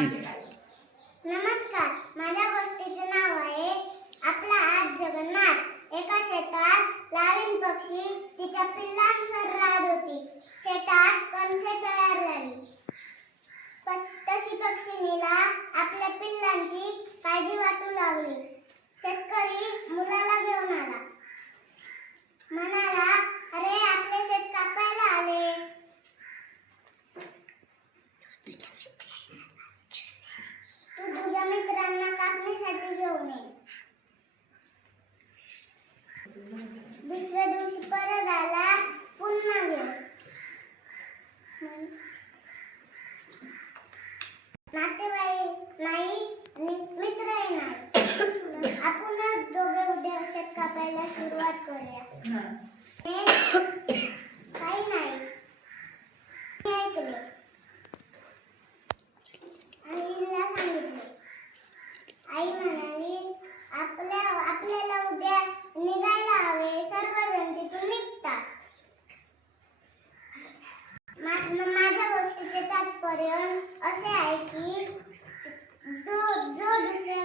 नमस्कार, माझ्या गोष्टीचे नाव आहे आपला आज जगन्नाथ. एका शेतात लावीन पक्षी तिच्या पिल्लांसह राहत होती. शेतात कणसे तयार झाली. तशी पक्षिणीला आपल्या पिल्लांची काळजी वाटू लागली. शेतकरी मुलाला घेऊन आला. म्हणाला, अरे आपले शेत कापायला आले. तू तुझ्या मित्रांना कापणीसाठी घेऊन ये. दुसऱ्या दिवशी परत आला, पुन्हा घेऊन. नातेवाईक नाही आणि मित्रही नाही. आपणच दोघे उद्या शेत कापायला सुरुवात करूया. काही नाही ऐकले. आईला सांगितले. आई म्हणाली, आपल्याला उद्या निघायला हवे. सर्वजण तिथून निघतात. माझ्या गोष्टीचे तात्पर्य असे आहे की जो दुसऱ्या